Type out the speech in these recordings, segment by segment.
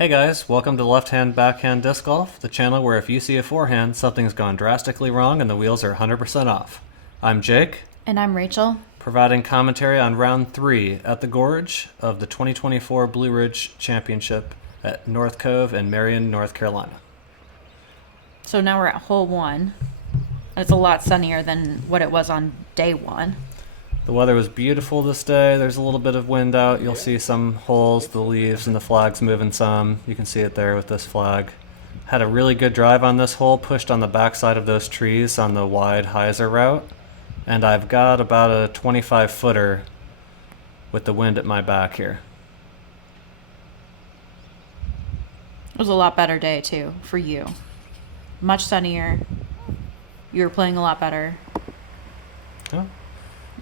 Hey guys, welcome to Left Hand Backhand Disc Golf, the channel where if you see a forehand, something's gone drastically wrong and the wheels are 100% off. I'm Jake, And I'm Rachel. providing commentary on round 3 at the Gorge of the 2024 Blue Ridge Championship at North Cove in Marion, North Carolina. So now we're at hole 1. It's a lot sunnier than what it was on day 1. The weather was beautiful this day. There's a little bit of wind out. You'll see some holes, the leaves and the flags moving some. You can see it there with this flag. Had a really good drive on this hole, pushed on the backside of those trees on the wide hyzer route. And I've got about a 25 footer with the wind at my back here. It was a lot better day too for you. Much sunnier. You were playing a lot better. Oh.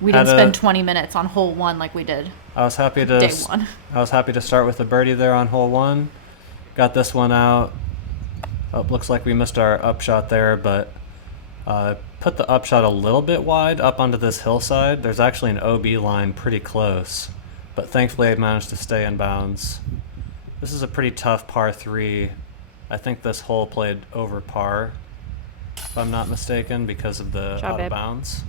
We didn't spend 20 minutes on hole 1 like we did I was happy day 1. I was happy to start with a birdie there on hole 1. Got this one out. Oh, looks like we missed our upshot there, but put the upshot a little bit wide up onto this hillside. There's actually an OB line pretty close, but thankfully I managed to stay in bounds. This is a pretty tough par 3. I think this hole played over par, if I'm not mistaken, because of the out of bounds.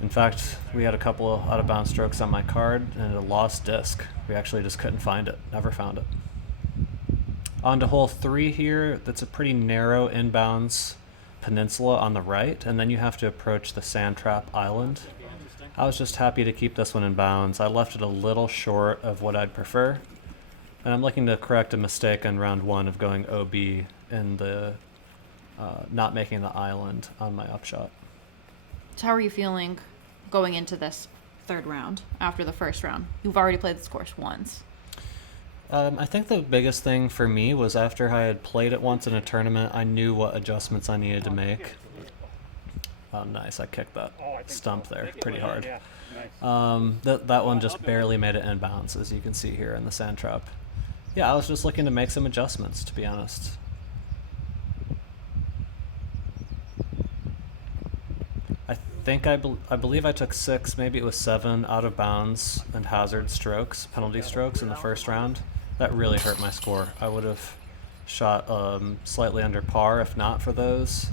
In fact, we had a couple of out of bounds strokes on my card and a lost disc. We actually just couldn't find it. Never found it. On to hole 3 here. That's a pretty narrow inbounds peninsula on the right, and then you have to approach the sand trap island. I was just happy to keep this one in bounds. I left it a little short of what I'd prefer, and I'm looking to correct a mistake on round 1 of going OB in the not making the island on my upshot. So how are you feeling going into this third round after the first round? You've already played this course once. I think the biggest thing for me was after I had played it once in a tournament, I knew what adjustments I needed to make. Oh, nice. I kicked that stump there pretty hard. That one just barely made it in bounds, as you can see here in the sand trap. Yeah, I was just looking to make some adjustments, to be honest. I believe I took 6, maybe it was 7 out of bounds and hazard strokes, penalty strokes in the first round. That really hurt my score. I would have shot slightly under par if not for those.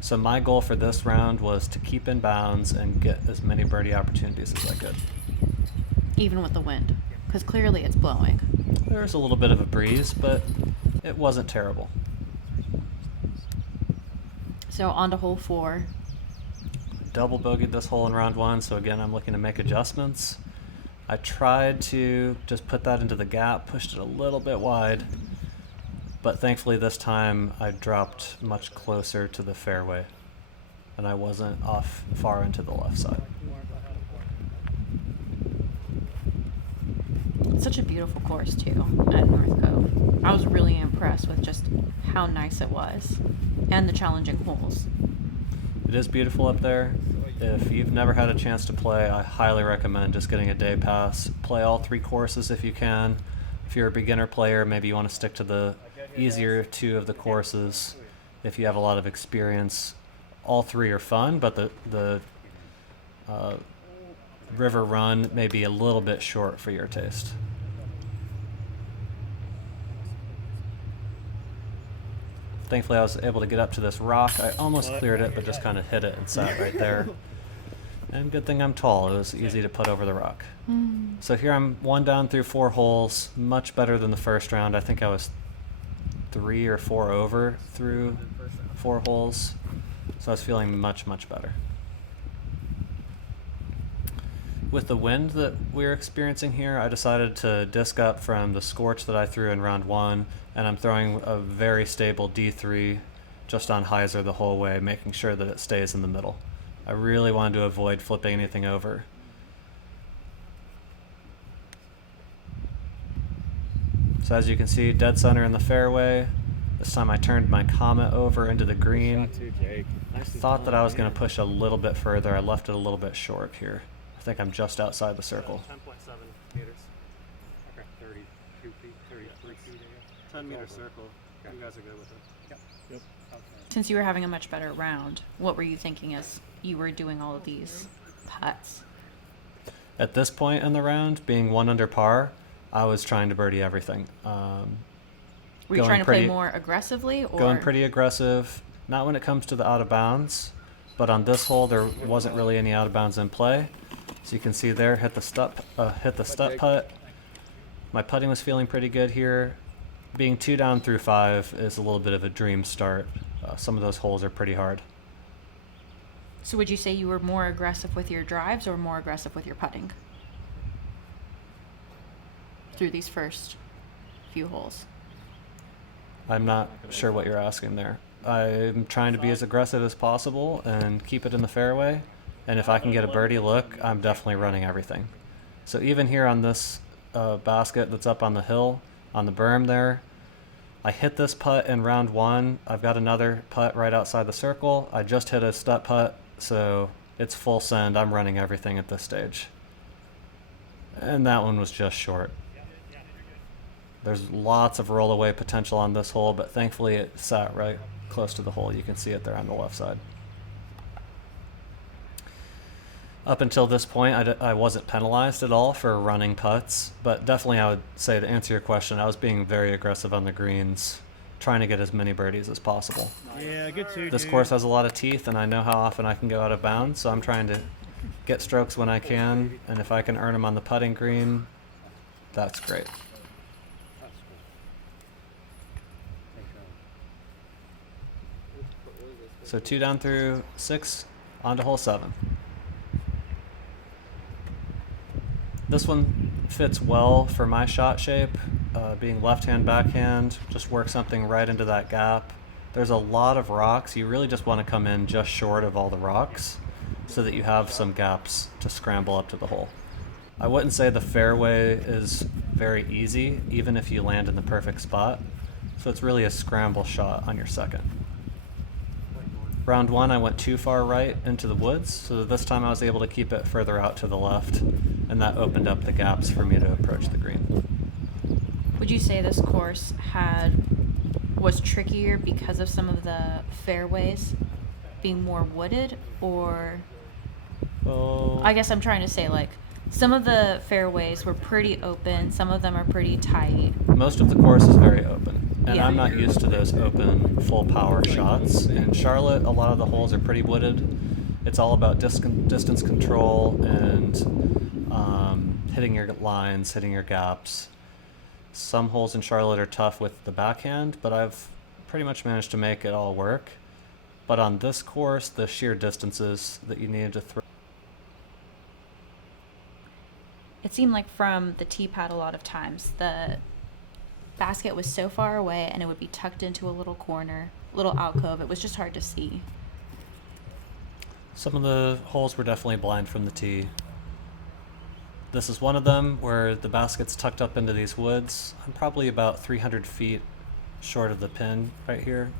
So my goal for this round was to keep in bounds and get as many birdie opportunities as I could. Even with the wind, because clearly it's blowing. There's a little bit of a breeze, but it wasn't terrible. So on to hole 4. Double bogeyed this hole in round 1, so again I'm looking to make adjustments. I tried to just put that into the gap, pushed it a little bit wide, but thankfully this time I dropped much closer to the fairway and I wasn't off far into the left side. It's such a beautiful course too at North Cove. I was really impressed with just how nice it was and the challenging holes. It is beautiful up there. If you've never had a chance to play, I highly recommend just getting a day pass. Play all 3 courses if you can. If you're a beginner player, maybe you want to stick to the easier 2 of the courses. If you have a lot of experience, all 3 are fun, but the river run may be a little bit short for your taste. Thankfully I was able to get up to this rock. I almost cleared it, but just kind of hit it and sat right there. And good thing I'm tall. It was easy to put over the rock. So here I'm 1 down through 4 holes, much better than the first round. I think I was 3 or 4 over through 4 holes. So I was feeling much, much better. With the wind that we're experiencing here, I decided to disc up from the scorch that I threw in round 1, and I'm throwing a very stable D3 just on hyzer the whole way, making sure that it stays in the middle. I really wanted to avoid flipping anything over. So as you can see, dead center in the fairway. This time I turned my Comet over into the green. I thought that I was going to push a little bit further. I left it a little bit short here. I think I'm just outside the circle. 10.7 meters. Okay, 32 feet, 33 feet. 10 meter circle. You guys are good with it. Yep. Okay. Since you were having a much better round, what were you thinking as you were doing all of these putts? At this point in the round, being 1 under par, I was trying to birdie everything. Were you going trying to play pretty- more aggressively, or Going pretty aggressive, not when it comes to the out of bounds, but on this hole there wasn't really any out of bounds in play. So you can see there, hit the step putt. My putting was feeling pretty good here. Being 2 down through 5 is a little bit of a dream start. Some of those holes are pretty hard. So would you say you were more aggressive with your drives or more aggressive with your putting through these first few holes? I'm not sure what you're asking there. I'm trying to be as aggressive as possible and keep it in the fairway. And if I can get a birdie look, I'm definitely running everything. So even here on this basket that's up on the hill, on the berm there, I hit this putt in round 1. I've got another putt right outside the circle. I just hit a step putt, so it's full send. I'm running everything at this stage. And that one was just short. There's lots of rollaway potential on this hole, but thankfully it sat right close to the hole. You can see it there on the left side. Up until this point, I wasn't penalized at all for running putts, but definitely I would say, to answer your question, I was being very aggressive on the greens, trying to get as many birdies as possible. Yeah, good too. This course has a lot of teeth, and I know how often I can go out of bounds, so I'm trying to get strokes when I can, and if I can earn them on the putting green, that's great. So 2 down through 6, on to hole 7. This one fits well for my shot shape, being left-hand backhand, just work something right into that gap. There's a lot of rocks. You really just want to come in just short of all the rocks so that you have some gaps to scramble up to the hole. I wouldn't say the fairway is very easy, even if you land in the perfect spot. So it's really a scramble shot on your second. Round 1, I went too far right into the woods, so this time I was able to keep it further out to the left, and that opened up the gaps for me to approach the green. Would you say this course was trickier because of some of the fairways being more wooded, or Oh, I guess I'm trying to say, like, some of the fairways were pretty open, some of them are pretty tight. most of the course is very open, and Yeah. I'm not used to those open, full power shots. In Charlotte, a lot of the holes are pretty wooded. It's all about distance control and hitting your lines, hitting your gaps. Some holes in Charlotte are tough with the backhand, but I've pretty much managed to make it all work. But on this course, the sheer distances that you needed to throw. It seemed like from the tee pad a lot of times, the basket was so far away and it would be tucked into a little corner, little alcove. It was just hard to see. Some of the holes were definitely blind from the tee. This is one of them where the basket's tucked up into these woods. I'm probably about 300 feet short of the pin right here.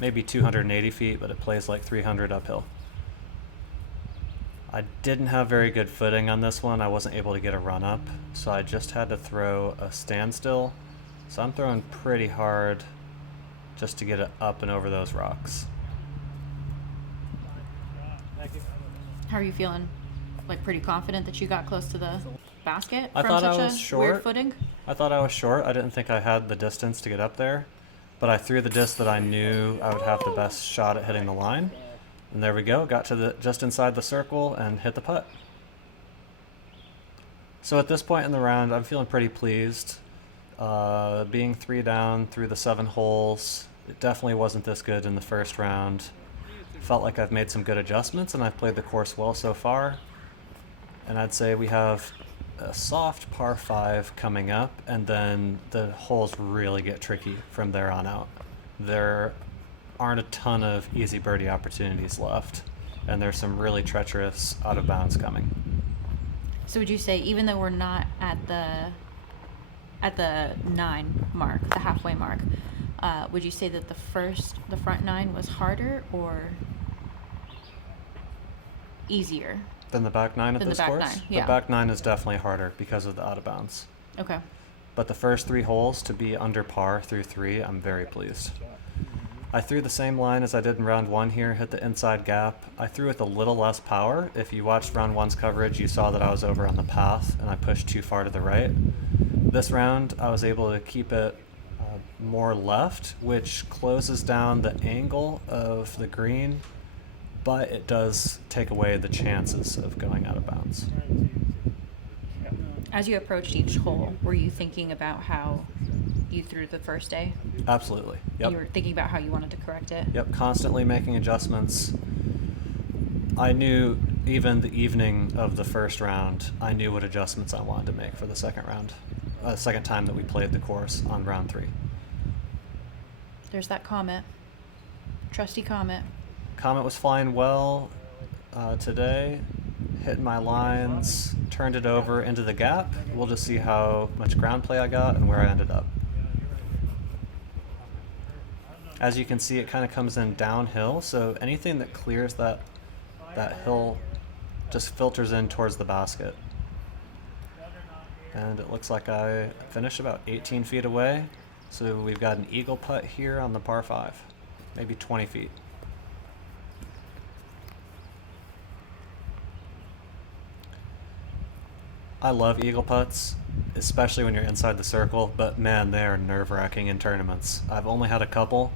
Maybe 280 feet, but it plays like 300 uphill. I didn't have very good footing on this one. I wasn't able to get a run up, so I just had to throw a standstill. So I'm throwing pretty hard just to get it up and over those rocks. How are you feeling? Like, pretty confident that you got close to the basket I from thought I such was a short. weird footing? I thought I was short. I didn't think I had the distance to get up there, but I threw the disc that I knew I would have the best shot at hitting the line. And there we go. Got to just inside the circle and hit the putt. So at this point in the round, I'm feeling pretty pleased. Being 3 down through the 7 holes, it definitely wasn't this good in the first round. Felt like I've made some good adjustments and I've played the course well so far. And I'd say we have a soft par 5 coming up, and then the holes really get tricky from there on out. There aren't a ton of easy birdie opportunities left, and there's some really treacherous out of bounds coming. So would you say, even though we're not at the 9 mark, the halfway mark, would you say that the front 9 was harder or easier? Than the back 9 at Than the this back course? 9, yeah. The back 9 is definitely harder because of the out of bounds. Okay. But the first 3 holes, to be under par through 3, I'm very pleased. I threw the same line as I did in round 1 here, hit the inside gap. I threw with a little less power. If you watched round 1's coverage, you saw that I was over on the path and I pushed too far to the right. This round, I was able to keep it more left, which closes down the angle of the green, but it does take away the chances of going out of bounds. As you approached each hole, were you thinking about how you threw the first day? Absolutely. Yep. You were thinking about how you wanted to correct it? Yep, constantly making adjustments. I knew even the evening of the first round, I knew what adjustments I wanted to make for the second round. Second time that we played the course on round 3. There's that Comet. Trusty Comet. Comet was flying well today, hitting my lines, turned it over into the gap. We'll just see how much ground play I got and where I ended up. As you can see, it kind of comes in downhill, so anything that clears that hill just filters in towards the basket. And it looks like I finished about 18 feet away. So we've got an eagle putt here on the par 5, maybe 20 feet. I love eagle putts, especially when you're inside the circle, but man, they are nerve-wracking in tournaments. I've only had a couple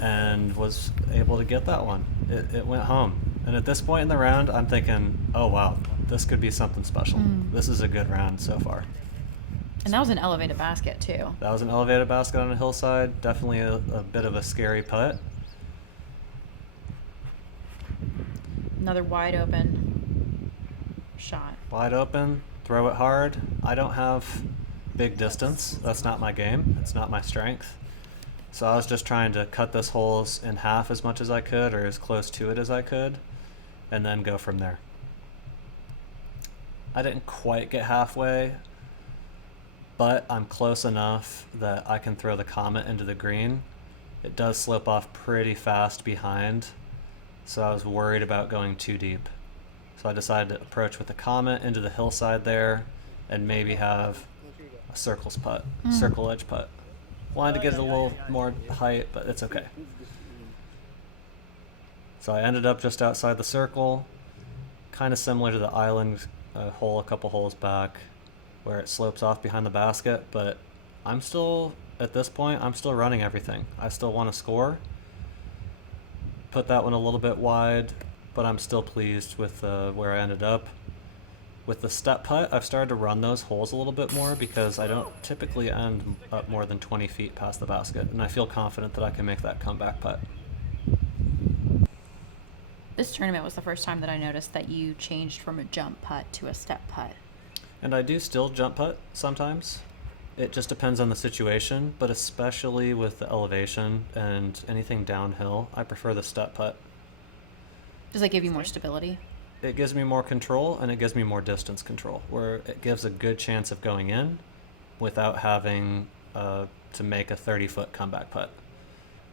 and was able to get that one. It went home. And at this point in the round, I'm thinking, oh wow, this could be something special. This is a good round so far. And that was an elevated basket, too. That was an elevated basket on a hillside. Definitely a bit of a scary putt. Another wide open shot. Wide open, throw it hard. I don't have big distance. That's not my game. It's not my strength. So I was just trying to cut this hole in half as much as I could, or as close to it as I could, and then go from there. I didn't quite get halfway, but I'm close enough that I can throw the Comet into the green. It does slope off pretty fast behind, so I was worried about going too deep. So I decided to approach with the Comet into the hillside there and maybe have a circle edge putt. Wanted to get it a little more height, but it's okay. So I ended up just outside the circle, kind of similar to the island hole a couple holes back, where it slopes off behind the basket, but I'm still, at this point, I'm still running everything. I still want to score. Put that one a little bit wide, but I'm still pleased with where I ended up. With the step putt, I've started to run those holes a little bit more because I don't typically end up more than 20 feet past the basket, and I feel confident that I can make that comeback putt. This tournament was the first time that I noticed that you changed from a jump putt to a step putt. And I do still jump putt sometimes. It just depends on the situation, but especially with the elevation and anything downhill, I prefer the step putt. Does that give you more stability? It gives me more control, and it gives me more distance control, where it gives a good chance of going in without having to make a 30-foot comeback putt.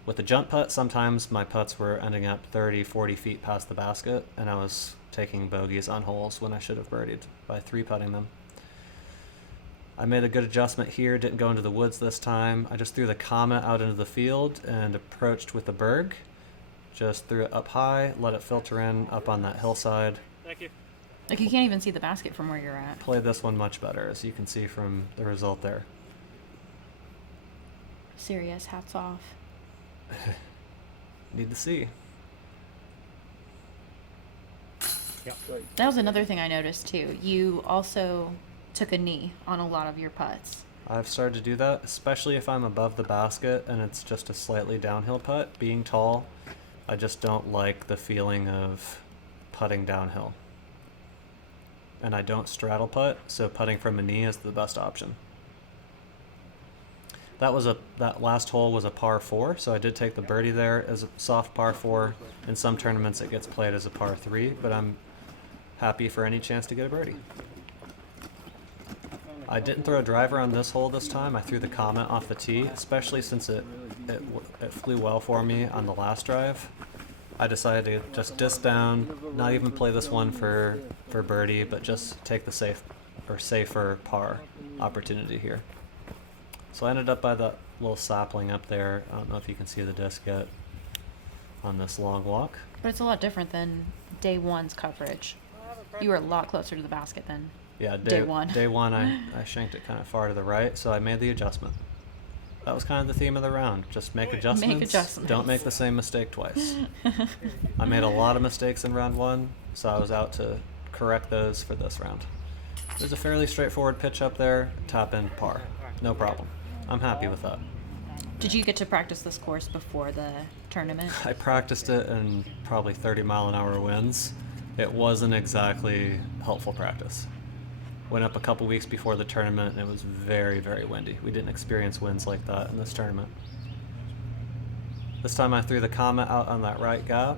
With the jump putt, sometimes my putts were ending up 30, 40 feet past the basket, and I was taking bogeys on holes when I should have birdied by 3-putting them. I made a good adjustment here, didn't go into the woods this time. I just threw the Comet out into the field and approached with the Berg. Just threw it up high, let it filter in up on that hillside. Thank you. Like, you can't even see the basket from where you're at. Played this one much better, as you can see from the result there. Serious, hats off. Need to see. Yep. That was another thing I noticed, too. You also took a knee on a lot of your putts. I've started to do that, especially if I'm above the basket and it's just a slightly downhill putt. Being tall, I just don't like the feeling of putting downhill. And I don't straddle putt, so putting from a knee is the best option. That last hole was a par 4, so I did take the birdie there as a soft par 4. In some tournaments it gets played as a par 3, but I'm happy for any chance to get a birdie. I didn't throw a driver on this hole this time. I threw the Comet off the tee, especially since it flew well for me on the last drive. I decided to just disc down, not even play this one for birdie, but just take the safer par opportunity here. So I ended up by that little sapling up there. I don't know if you can see the disc yet on this long walk. But it's a lot different than day one's coverage. You were a lot closer to the basket then. Yeah, Day one. Day one, I shanked it kind of far to the right, so I made the adjustment. That was kind of the theme of the round. Just make adjustments. Don't make the same mistake twice. I made a lot of mistakes in round one, so I was out to correct those for this round. There's a fairly straightforward pitch up there, top end par. No problem. I'm happy with that. Did you get to practice this course before the tournament? I practiced it in probably 30-mile-an-hour winds. It wasn't exactly helpful practice. Went up a couple weeks before the tournament, and it was very, very windy. We didn't experience winds like that in this tournament. This time I threw the Comet out on that right gap,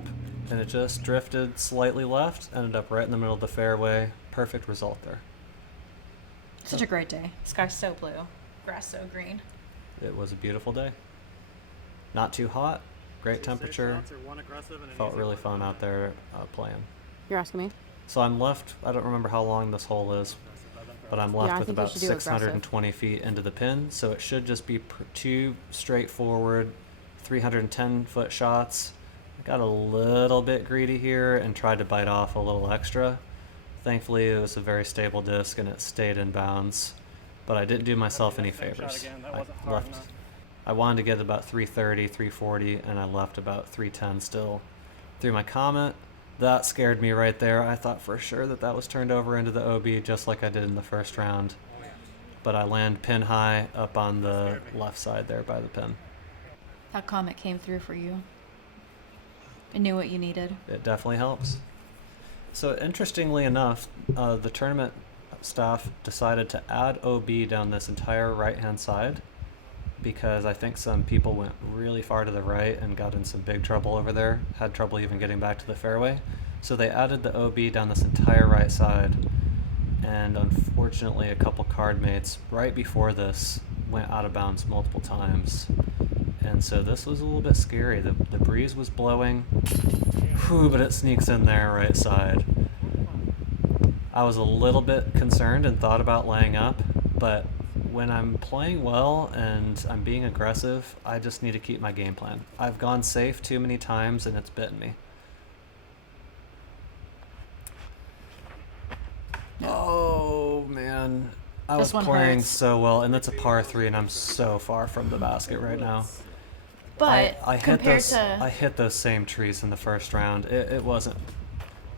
and it just drifted slightly left, ended up right in the middle of the fairway. Perfect result there. Such a great day. Sky's so blue, grass so green. It was a beautiful day. Not too hot, great temperature. Felt really fun out there playing. You're asking me? So I'm left, I don't remember how long this hole is, but I'm left with about 620 feet into the pin, so it should just be two straightforward 310-foot shots. I got a little bit greedy here and tried to bite off a little extra. Thankfully, it was a very stable disc and it stayed in bounds, but I didn't do myself any favors. I wanted to get about 330, 340, and I left about 310 still. Threw my Comet. That scared me right there. I thought for sure that was turned over into the OB just like I did in the first round. But I land pin high up on the left side there by the pin. That Comet came through for you. It knew what you needed. It definitely helps. So interestingly enough, the tournament staff decided to add OB down this entire right-hand side because I think some people went really far to the right and got in some big trouble over there, had trouble even getting back to the fairway. So they added the OB down this entire right side, and unfortunately a couple card mates right before this went out of bounds multiple times. And so this was a little bit scary. The breeze was blowing, but it sneaks in there right side. I was a little bit concerned and thought about laying up, but when I'm playing well and I'm being aggressive, I just need to keep my game plan. I've gone safe too many times and it's bitten me. Oh man, I was playing so well, and that's a par 3 and I'm so far from the basket right now. But I hit those same trees in the first round. It wasn't.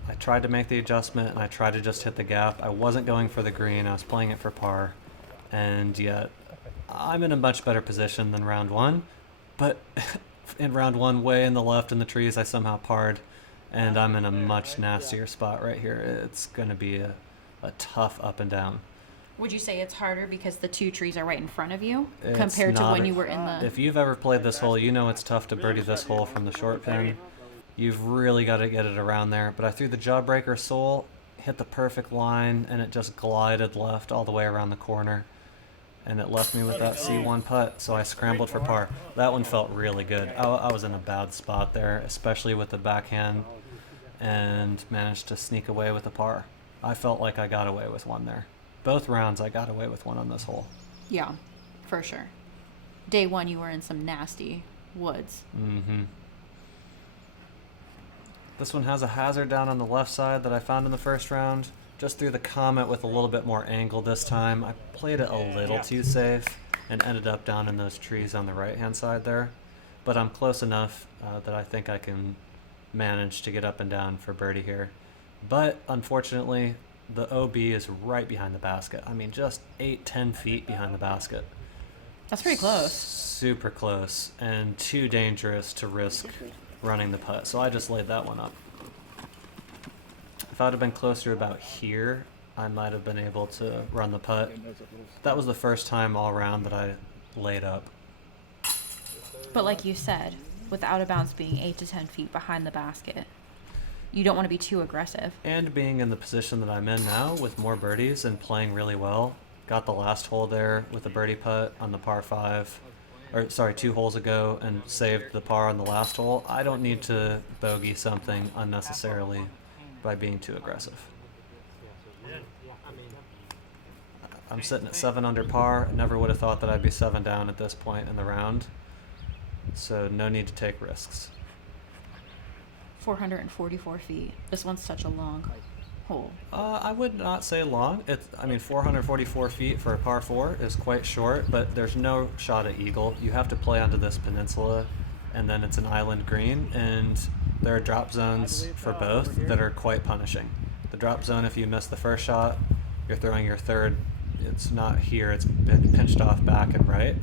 I tried to make the adjustment and I tried to just hit the gap. I wasn't going for the green. I was playing it for par. And yet, I'm in a much better position than round one. But in round one, way in the left in the trees, I somehow parred. And I'm in a much nastier spot right here. It's going to be a tough up and down. Would you say it's harder because the two trees are right in front of you It's compared to not when you were in the... If you've ever played this hole, you know it's tough to birdie this hole from the short pin. You've really got to get it around there. But I threw the Jawbreaker Soul, hit the perfect line, and it just glided left all the way around the corner. And it left me with that C1 putt, so I scrambled for par. That one felt really good. I was in a bad spot there, especially with the backhand, and managed to sneak away with a par. I felt like I got away with one there. Both rounds I got away with one on this hole. Yeah, for sure. Day one you were in some nasty woods. Mm-hmm. This one has a hazard down on the left side that I found in the first round. Just threw the Comet with a little bit more angle this time. I played it a little too safe and ended up down in those trees on the right-hand side there. But I'm close enough that I think I can manage to get up and down for birdie here. But unfortunately, the OB is right behind the basket. I mean, just 8-10 feet behind the basket. That's pretty close. Super close and too dangerous to risk running the putt. So I just laid that one up. If I would have been closer about here, I might have been able to run the putt. That was the first time all around that I laid up. But like you said, with out of bounds being 8 to 10 feet behind the basket, you don't want to be too aggressive. And being in the position that I'm in now with more birdies and playing really well, got the last hole there with a birdie putt on the par 2 holes ago, and saved the par on the last hole. I don't need to bogey something unnecessarily by being too aggressive. I'm sitting at 7 under par. I never would have thought that I'd be 7 down at this point in the round. So no need to take risks. 444 feet. This one's such a long hole? I would not say long. 444 feet for a par 4 is quite short, but there's no shot at eagle. You have to play onto this peninsula, and then it's an island green, and there are drop zones for both that are quite punishing. The drop zone, if you miss the first shot, you're throwing your third. It's not here, it's been pinched off back and right.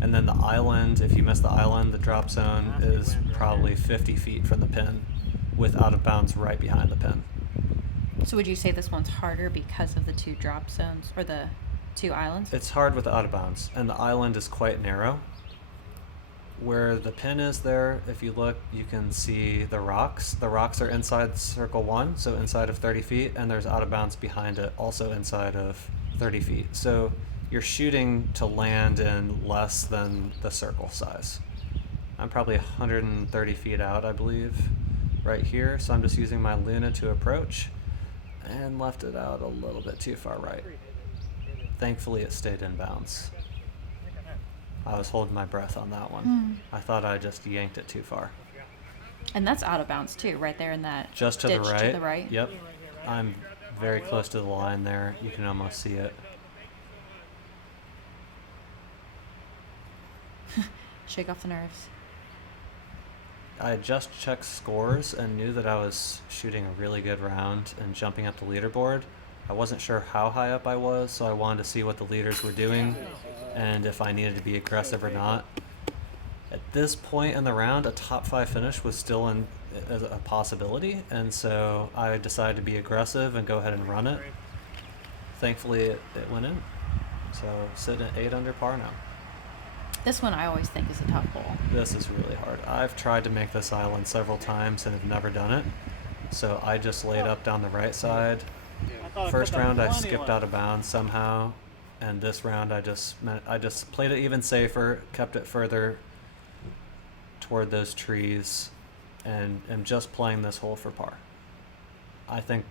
And then the island, if you miss the island, the drop zone is probably 50 feet from the pin with out of bounds right behind the pin. So would you say this one's harder because of the 2 drop zones or the 2 islands? It's hard with the out of bounds, and the island is quite narrow. Where the pin is there, if you look, you can see the rocks. The rocks are inside circle 1, so inside of 30 feet, and there's out of bounds behind it, also inside of 30 feet. So you're shooting to land in less than the circle size. I'm probably 130 feet out, I believe, right here, so I'm just using my Luna to approach, and left it out a little bit too far right. Thankfully, it stayed in bounds. I was holding my breath on that one. I thought I just yanked it too far. And that's out of bounds too, right there in that Just to ditch the right. to the right. Yep. I'm very close to the line there. You can almost see it. Shake off the nerves. I just checked scores and knew that I was shooting a really good round and jumping up the leaderboard. I wasn't sure how high up I was, so I wanted to see what the leaders were doing and if I needed to be aggressive or not. At this point in the round, a top 5 finish was still as a possibility, and so I decided to be aggressive and go ahead and run it. Thankfully, it went in. So sitting at 8 under par now. This one I always think is a tough hole. This is really hard. I've tried to make this island several times and have never done it. So I just laid up down the right side. First round I skipped out of bounds somehow, and this round I just played it even safer, kept it further toward those trees, and am just playing this hole for par. I think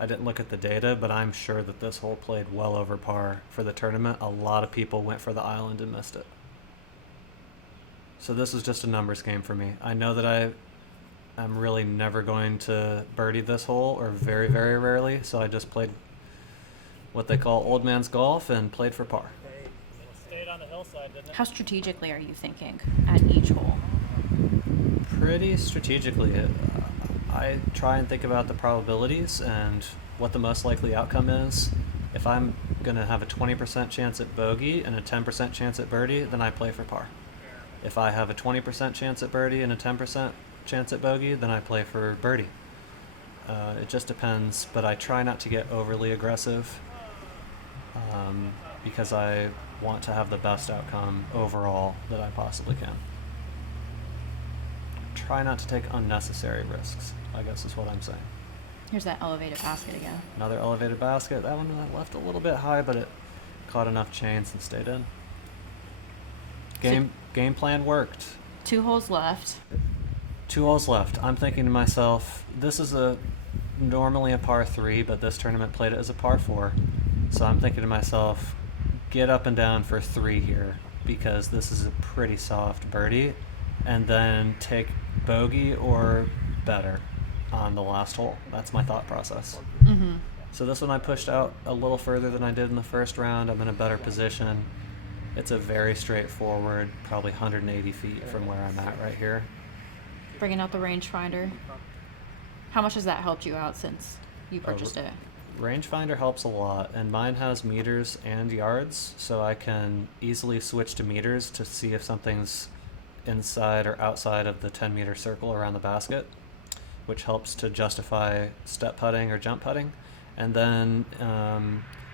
I didn't look at the data, but I'm sure that this hole played well over par for the tournament. A lot of people went for the island and missed it. So this is just a numbers game for me. I know that I'm really never going to birdie this hole, or very, very rarely, so I just played what they call old man's golf and played for par. Stayed on the hillside, didn't it? How strategically are you thinking at each hole? Pretty strategically. I try and think about the probabilities and what the most likely outcome is. If I'm going to have a 20% chance at bogey and a 10% chance at birdie, then I play for par. If I have a 20% chance at birdie and a 10% chance at bogey, then I play for birdie. It just depends, but I try not to get overly aggressive because I want to have the best outcome overall that I possibly can. Try not to take unnecessary risks, I guess is what I'm saying. Here's that elevated basket again. Another elevated basket. That one I left a little bit high, but it caught enough chains and stayed in. Game plan worked. 2 holes left. 2 holes left. I'm thinking to myself, this is normally a par 3, but this tournament played it as a par 4. So I'm thinking to myself, get up and down for 3 here, because this is a pretty soft birdie, and then take bogey or better on the last hole. That's my thought process. Mm-hmm. So this one I pushed out a little further than I did in the first round. I'm in a better position. It's a very straightforward, probably 180 feet from where I'm at right here. Bringing out the rangefinder. How much has that helped you out since you purchased it? Rangefinder helps a lot, and mine has meters and yards, so I can easily switch to meters to see if something's inside or outside of the 10-meter circle around the basket, which helps to justify step putting or jump putting. And then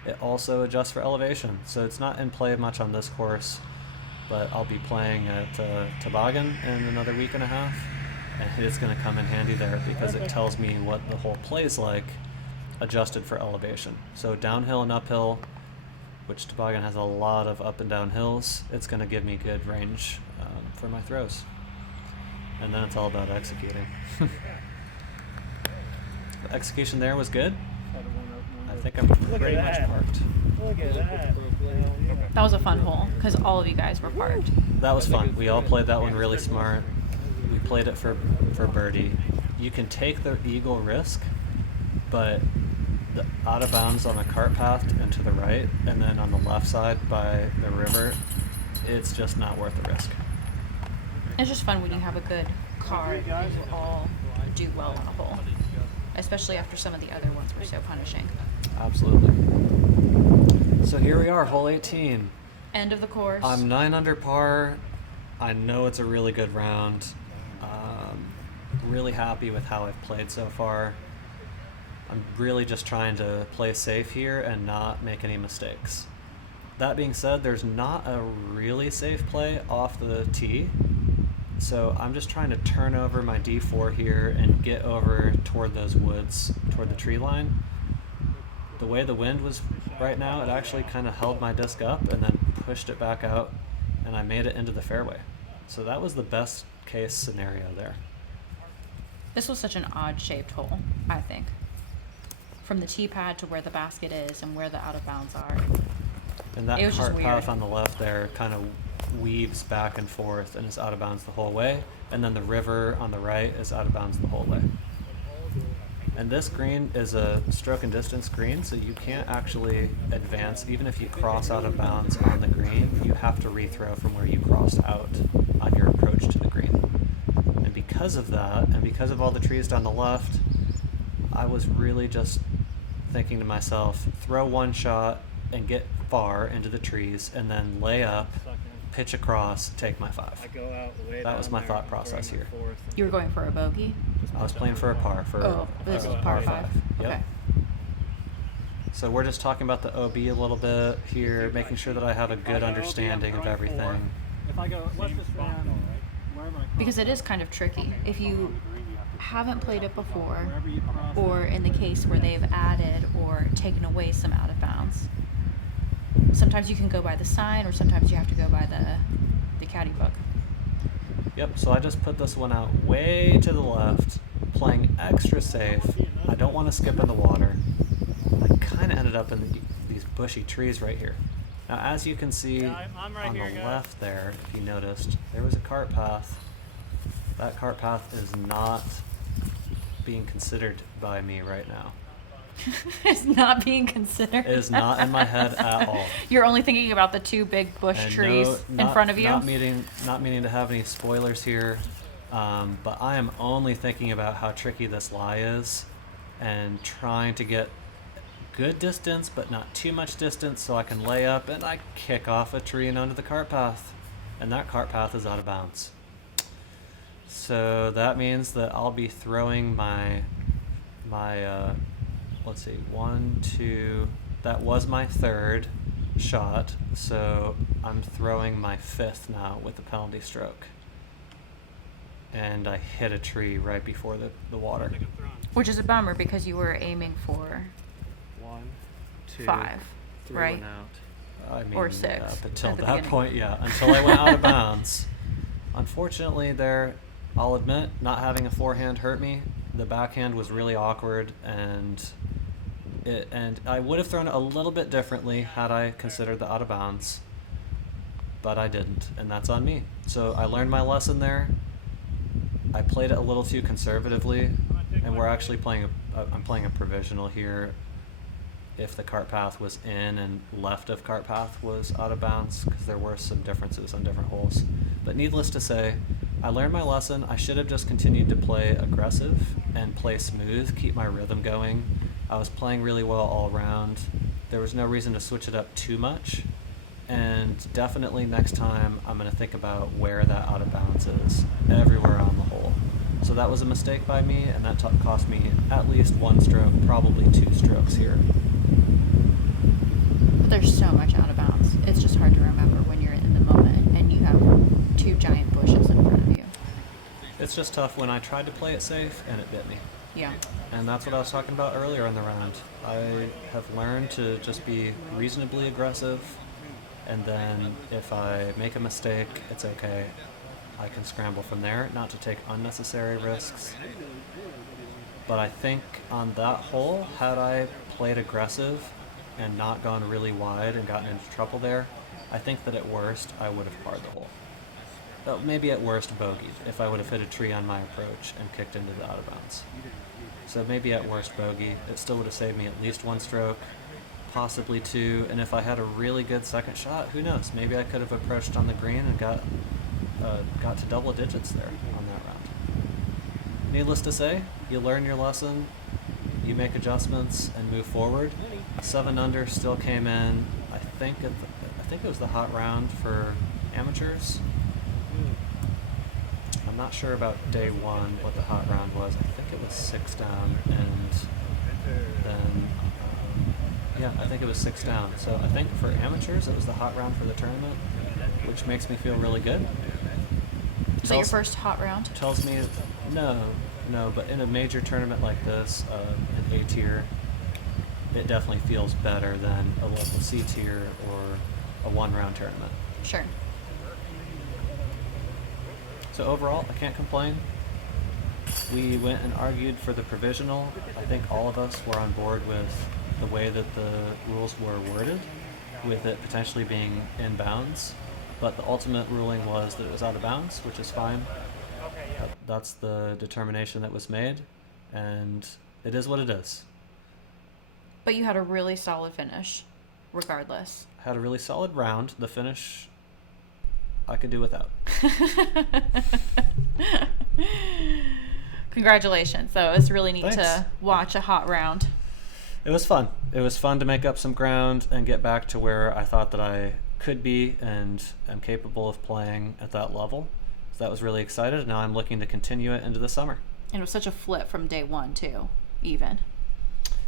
it also adjusts for elevation, so it's not in play much on this course, but I'll be playing at Toboggan in another week and a half, and it's going to come in handy there because it tells me what the hole plays like adjusted for elevation. So downhill and uphill, which Toboggan has a lot of up and down hills, it's going to give me good range for my throws. And then it's all about executing. The execution there was good. I think I'm pretty much parked. Look at that. That was a fun hole because all of you guys were parked. That was fun. We all played that one really smart. We played it for birdie. You can take the eagle risk but the out of bounds on the cart path and to the right, and then on the left side by the river, it's just not worth the risk. It's just fun when you have a good card and you all do well on a hole, especially after some of the other ones were so punishing. Absolutely. So here we are, hole 18. End of the course. I'm 9 under par. I know it's a really good round. Really happy with how I've played so far. I'm really just trying to play safe here and not make any mistakes. That being said, there's not a really safe play off the tee. So I'm just trying to turn over my D4 here and get over toward those woods, toward the tree line. The way the wind was right now, it actually kind of held my disc up and then pushed it back out, and I made it into the fairway. So that was the best case scenario there. This was such an odd shaped hole, I think. From the tee pad to where the basket is and where the out of bounds are. And that It was just cart weird. path on the left there kind of weaves back and forth and is out of bounds the whole way. And then the river on the right is out of bounds the whole way. And this green is a stroke and distance green, so you can't actually advance. Even if you cross out of bounds on the green, you have to rethrow from where you crossed out on your approach to the green. And because of that, and because of all the trees down the left, I was really just thinking to myself, throw one shot and get far into the trees, and then lay up, pitch across, take my 5. That was my thought process here. You were going for a bogey? I was playing for a par. This is par 5. Yep. Okay. So we're just talking about the OB a little bit here, making sure that I have a good understanding of everything. If I go, what's this round? Where am I? Because it is kind of tricky. If you haven't played it before, or in the case where they've added or taken away some out of bounds, sometimes you can go by the sign, or sometimes you have to go by the caddy book. Yep, so I just put this one out way to the left, playing extra safe. I don't want to skip in the water. I kind of ended up in these bushy trees right here. Now, as you can see I'm right on here, the guys. left there, if you noticed, there was a cart path. That cart path is not being considered by me right now. It's not being considered. It is not in my head at all. You're only thinking about the 2 big bush And trees no, in front of you? Not meaning to have any spoilers here, but I am only thinking about how tricky this lie is and trying to get good distance, but not too much distance, so I can lay up and I kick off a tree and onto the cart path. And that cart path is out of bounds. So that means that I'll be throwing my let's see, 1, 2, that was my 3rd shot, so I'm throwing my 5th now with the penalty stroke. And I hit a tree right before the water. Which is a bummer because you were aiming for 1, 2, 5, 3 right? went out. I mean, Or 6 up until at the that beginning. point, yeah, until I went out of bounds. Unfortunately, there, I'll admit, not having a forehand hurt me. The backhand was really awkward, and I would have thrown it a little bit differently had I considered the out of bounds, but I didn't, and that's on me. So I learned my lesson there. I played it a little too conservatively, and we're actually I'm playing a provisional here. If the cart path was in and left of cart path was out of bounds, because there were some differences on different holes. But needless to say, I learned my lesson. I should have just continued to play aggressive and play smooth, keep my rhythm going. I was playing really well all around. There was no reason to switch it up too much. And definitely next time I'm going to think about where that out of bounds is, everywhere on the hole. So that was a mistake by me, and that cost me at least 1 stroke, probably 2 strokes here. But there's so much out of bounds. It's just hard to remember when you're in the moment and you have 2 giant bushes in front of you. It's just tough when I tried to play it safe and it bit me. Yeah. And that's what I was talking about earlier in the round. I have learned to just be reasonably aggressive, and then if I make a mistake, it's okay. I can scramble from there, not to take unnecessary risks. But I think on that hole, had I played aggressive and not gone really wide and gotten into trouble there, I think that at worst, I would have parred the hole. maybe at worst bogeyed if I would have hit a tree on my approach and kicked into the out of bounds. So maybe at worst bogey. It still would have saved me at least 1 stroke, possibly 2. And if I had a really good second shot, who knows? Maybe I could have approached on the green and got to double digits there on that round. Needless to say, you learn your lesson, you make adjustments, and move forward. 7 under still came in. I think it was the hot round for amateurs. I'm not sure about day 1 what the hot round was. I think it was 6 down, and then I think it was 6 down. So I think for amateurs it was the hot round for the tournament, which makes me feel really good. So your first hot round? Tells me no, but in a major tournament like this, an A tier, it definitely feels better than a local C tier or a 1-round tournament. Sure. So overall, I can't complain. We went and argued for the provisional. I think all of us were on board with the way that the rules were worded, with it potentially being in bounds. But the ultimate ruling was that it was out of bounds, which is fine. That's the determination that was made, and it is what it is. But you had a really solid finish, regardless. Had a really solid round. The finish, I could do without. Congratulations. So it was really neat Thanks. to watch a hot round. It was fun. It was fun to make up some ground and get back to where I thought that I could be and am capable of playing at that level. So that was really excited, and now I'm looking to continue it into the summer. And it was such a flip from day 1 too, even.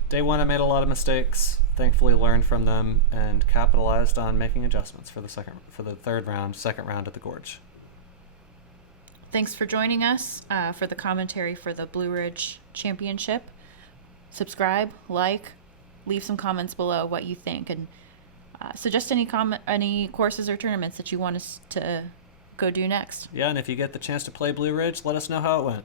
Day 1, I made a lot of mistakes. Thankfully, learned from them and capitalized on making adjustments for the second round at the Gorge. Thanks for joining us for the commentary for the Blue Ridge Championship. Subscribe, like, leave some comments below what you think, and suggest any courses or tournaments that you want us to go do next. Yeah, and if you get the chance to play Blue Ridge, let us know how it went.